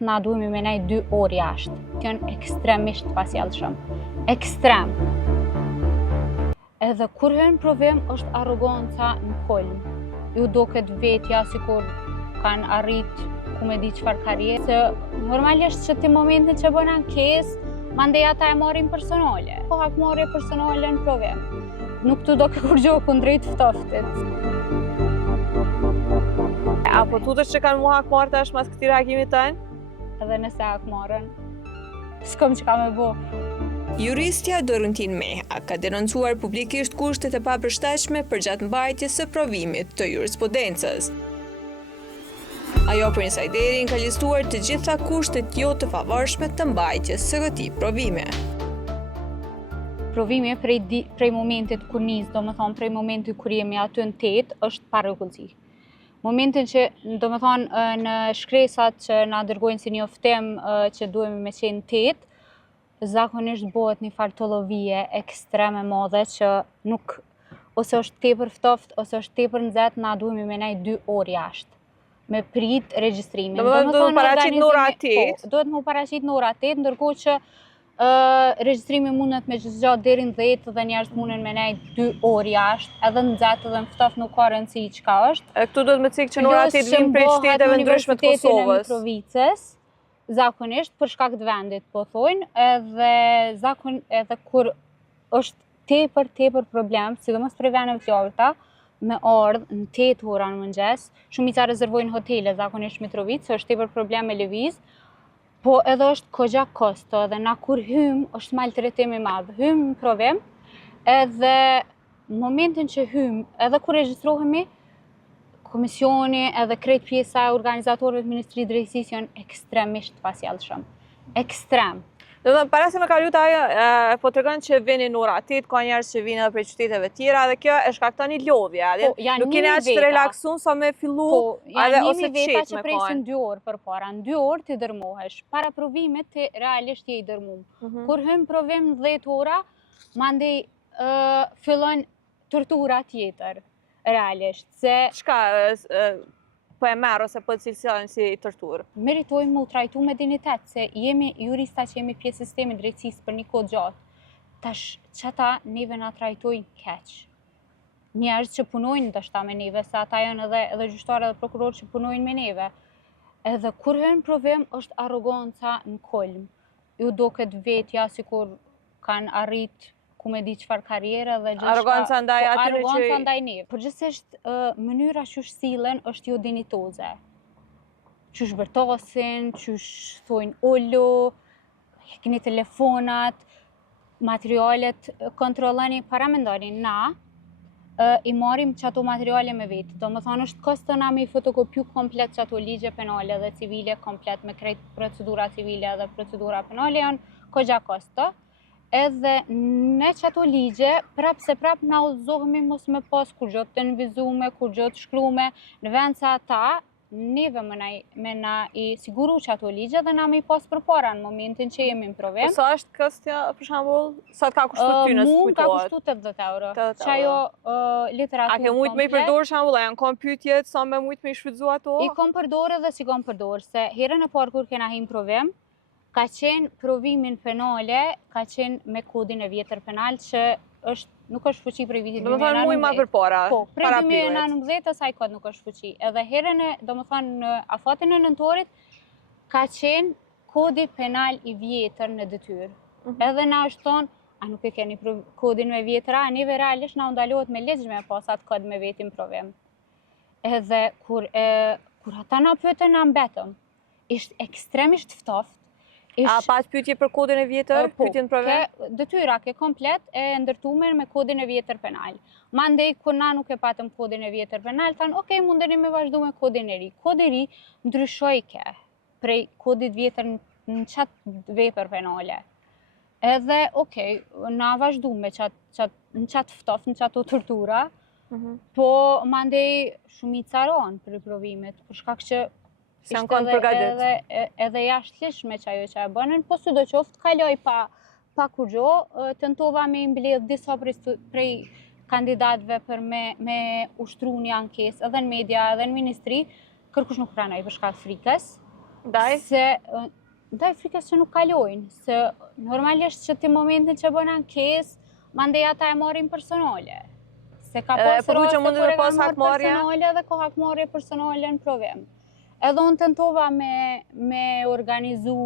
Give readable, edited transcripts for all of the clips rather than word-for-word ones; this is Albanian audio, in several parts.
Na duhemi me nej 2 orë jashtë. Janë ekstremisht pasjellshëm. Ekstrem. Edhe kur hyn provim është arroganca në kolm. Ju duket vetja sikur kanë arrit ku me di çfarë karrierë. Se normalisht që ti momentin që bën ankesë, mandej ata e marrin personale. Po hakmarrje personale në provim. Nuk të do kur gjohë kundrejt ftoftit. Apo tutesh që kanë mu hakmarrë tash mas këtij reagimit tënë? Edhe nëse hakmarrën, s'kam që ka me bo. Juristja Dorentin Meha ka denoncuar publikisht kushtet e papërshtatshme përgjatë mbajtjes së provimit të jurisprudencës. Ajo për insajderin ka listuar të gjitha kushtet jo të favorshme të mbajtjes së këtij provime. Provimi prej momentit kur nis, domethënë prej momentit kur jemi aty në tet, është pa rregullsi. Momentin që, domethënë, në shkresat që na dërgojnë si njoftim që duhemi me qenë tet, zakonisht bëhet një farë tollovie ekstreme madhe që nuk ose është tepër ftoft ose është tepër nxehtë, na duhemi me nej 2 orë jashtë. Me prit regjistrimin. Domethënë duhet të paraqit në ora 8. Po, duhet më paraqit në ora 8, ndërkohë që regjistrimi mundet me zgjat deri në 10 dhe njerëz munden me nej 2 orë jashtë, edhe nxehtë dhe në ftoft nuk ka rëndësi çka është. E këtu duhet me cikë që në ora 8 vim prej shteteve ndryshme të Kosovës. Në Mitrovicës, zakonisht për shkak të vendit po thojnë, edhe kur është tepër problem, sidomos për vendeve të larta, me ardhë në 8 ora në mëngjes, shumica rezervojnë hotele, zakonisht Mitrovicë, është tepër problem me lëviz, po edhe është kogja kosto, edhe na kur hym është maltretim i madh. Hym në provim, edhe momentin që hym, edhe kur regjistrohemi, komisioni edhe krejt pjesa e organizatorëve të Ministrisë Drejtësisë janë ekstremisht pasjellshëm. Ekstrem. Domethënë para se me kalu ajo, po tregon që vini në ora 8, ka njerëz që vinë edhe prej qyteteve tjera dhe kjo e shkakton një lodhje. Nuk keni aq të relaksuar sa me fillu edhe ose të veta që presin 2 orë përpara. Në 2 orë ti dërmohesh. Para provimit ti realisht je i dërmuar. Kur hyn provim në 10 ora, mandej fillon tortura tjetër. Realisht se çka po e merr ose po cilësojnë si torturë. Meritojmë mu trajtu me dignitet, se jemi jurista që jemi pjesë sistemit drejtësisë për një kohë gjatë. Tash çata neve na trajtojnë keq. Njerëz që punojnë ndoshta me neve, se ata janë edhe gjyqtarë edhe prokurorë që punojnë me neve. Edhe kur hyn provim është arroganca në kolm. Ju duket vetja sikur kanë arrit ku me di çfarë karriere dhe gjithçka. Arroganca ndaj atyre që arroganca ndaj neve. Përgjithsisht mënyra që sillen është jo dinitoze. Qysh bërtosin, qysh thojnë olo, keni telefonat, materialet kontrolloni para me ndani na i marrim çato materiale me vetë. Domethënë është kosto na me fotokopiu komplet çato ligje penale dhe civile komplet me krejt procedura civile dhe procedura penale janë kogja kosto. Edhe në çato ligje, prap na udhëzohemi mos me pas kur gjo të nënvizume, kur gjo të shkrume, në vend se ata, neve me na i siguru çato ligje dhe na me i pas përpara në momentin që jemi në provim. Sa është kostja, për shembull, sa të ka kushtuar ty nëse kujtohet? Mu ka kushtuar 80 euro. Që ajo literaturë. A ke mujt me i përdor shembull, janë kom pyetjet sa me mujt me i shfrytzu ato? I kom përdor edhe si kom përdor, se herën e parë kur kena him provim, ka qenë provimin penale, ka qenë me kodin e vjetër penal që nuk është fuqi prej vitit 2019. Domethënë muj ma përpara. Po, prej 2019 asaj kod nuk është fuqi. Edhe herën domethënë në afatin e nëntorit ka qenë kodi penal i vjetër në detyrë. Edhe na është thonë, a nuk e keni kodin me vjetër, a neve realisht na ndalohet me ligj me pas atë kod me vetin provim. Edhe kur ata na pyetën na mbetëm, ishte ekstremisht ftoft. A pas pyetje për kodin e vjetër, pyetjen provim? Detyra ke komplet e ndërtuar me kodin e vjetër penal. Mandej kur na nuk e patëm kodin e vjetër penal, thanë, "Ok, mundeni me vazhdu me kodin e ri." Kodi i ri ndryshoi prej kodit vjetër në çat vepër penale. Edhe, ok, na vazhdu me në çat ftoft, në çato tortura, po mandej shumica ron për provimet, për shkak që ishte edhe jashtëligjshme që ajo që e bënën, po sidoqoftë kaloj pa kurgjo, tentova me i mbledh disa prej kandidatëve për me ushtru një ankesë edhe në media edhe në ministri, kërkush nuk pranoi për shkak frikës. Ndaj? Ndaj frikës që nuk kalojnë, se normalisht që ti momentin që bën ankesë, mandej ata e marrin personale. Se ka pas raste kur e kanë marrë personale dhe ka hakmarrje personale në provim. Edhe unë tentova me organizu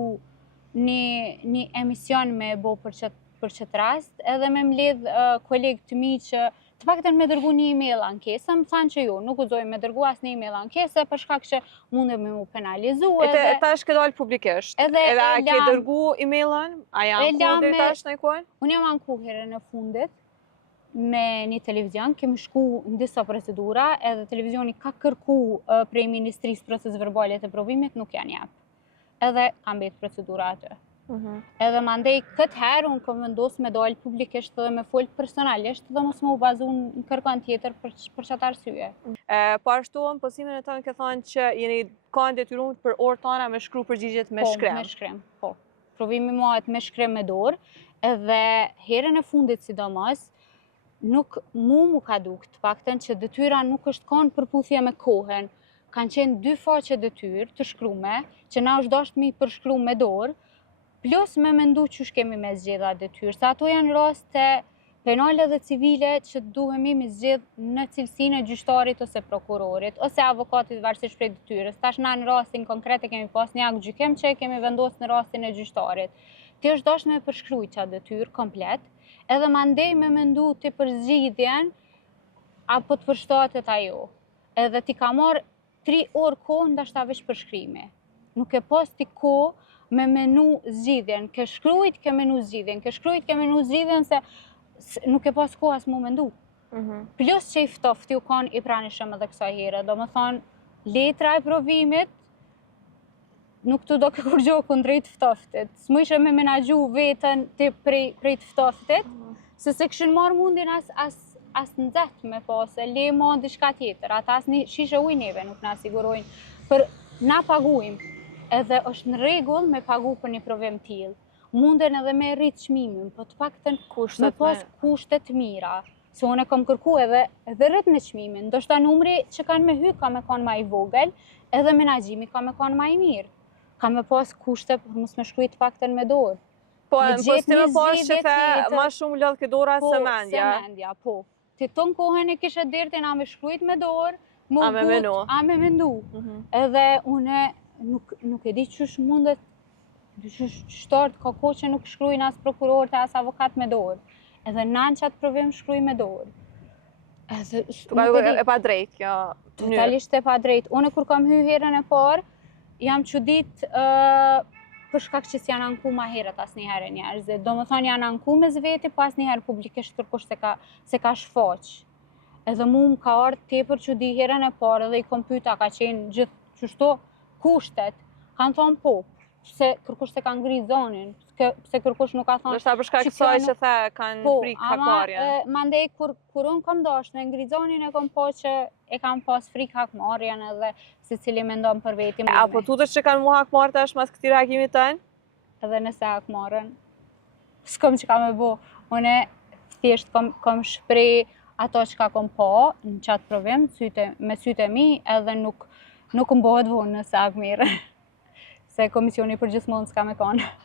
një emision me bo për qëtë rast, edhe me mbledh kolegë të mi që të paktën me dërgu një email ankesë, më thanë që jo, nuk uzoj me dërgu asë një email ankesë, për shkak që mundem me mu penalizu. E ta është këtë dalë publikisht? Edhe a ke dërgu emailën? A janë ku dhe tash në ikon? Unë jam anku herën e fundit me një televizion, kemi shku në disa procedura, edhe televizioni ka kërku prej Ministrisë Proces Verbale të Provimit, nuk janë jap. Edhe kam betë procedura atë. Edhe mandej këtë herë unë kom vendosë me dalë publikisht dhe me folë personalisht dhe mos më u bazu në kërkon tjetër për qatë arsye. Po ashtu në posimin e tonë ke thonë që jeni kanë detyruar për orë tona me shkru përgjigjet me shkrem. Po, me shkrem, po. Provimi mohet me shkrem me dorë, edhe herën e fundit sidomos, nuk mu ka dukt, paktën që detyra nuk është kanë përputhje me kohën. Kanë qenë 2 faqe detyrë të shkrume, që na është dashur mi përshkru me dorë, plus me mendu që kemi me zgjedha detyrë. Sa ato janë raste penale dhe civile që duhemi me zgjedh në cilësinë e gjyqtarit ose prokurorit, ose avokatit varësisht prej detyrës. Tash na në rastin konkret e kemi pas një akt gjykim që kemi vendosur në rastin e gjyqtarit. Ti është dashur me përshkruaj çfarë detyrë komplet, edhe mandej me mendu ti për zgjidhjen apo të përshtatet ajo. Edhe ti ka marrë 3 orë kohë ndashta veç për shkrimi. Nuk e pas ti kohë me menu zgjidhjen. Ke shkrujt, ke menu zgjidhjen. Ke shkrujt, ke menu zgjidhjen se nuk e pas kohë as mu mendu. Plus që i ftofti u kanë i pranishëm edhe kësaj here. Do më thonë, letra e provimit nuk të do kur gjohë kundrejt ftoftit. S'mu ishe me menagju vetën prej të ftoftit, se këshin marë mundin as në zetë me pasë, le ma diçka tjetër. Ata as një shishe ujneve nuk na sigurojnë. Për na paguim, edhe është në rregull me pagu për një provim tillë. Munden edhe me rritë çmimin, po të paktën me pas kushtet mira. Se unë e kam kërku edhe rrit në çmimin. Ndoshta numri që kanë me hy ka me kanë ma i vogël, edhe menaxhimi ka me kanë ma i mirë. Ka me pas kushte për mos me shkruaj të paktën me dorë. Po, në postime pas që the ma shumë lodh ke dora se mendja. Po, se mendja, po. Ti ton kohën e kishe dertin a me shkruajt me dorë, a me mendu. Edhe une nuk e di qësh mundet, shtartë ka ko që nuk shkrujnë as prokurorët as avokat me dorë. Edhe nanë që atë provim shkruj me dorë. E pa drejt, kjo mënyrë. Totalisht e pa drejt. Unë kur kam hy herën e parë, jam çudit për shkak që s'janë anku ma herët as një herë njerëzit. Do më thonë janë anku me zveti, pas një herë publikisht kërkush se ka shfaq. Edhe mu më ka ardhë tepër çudi herën e parë edhe i kompyta ka qenë gjithë qështu kushtet, kanë thonë po, se kërkush se kanë ngri zonin, se kërkush nuk ka thonë... Nështë ta përshka kësaj që the kanë frikë hakmarja. Po, ama mandej kur unë kam dashtë me ngri zonin e kam po që e kam pas frikë hakmarjen edhe se cili me ndonë për veti më. Apo tutës që kanë mu hakmarë tash mas këti reagimit tënë? Edhe nëse hakmarën, s'kom që ka me bo. Une thjesht kom shprej ato që ka kom po në qatë provim, me syte mi edhe nuk më bëhet vonë nëse hakmirë. Se komisioni për gjithmonë s'ka me konë.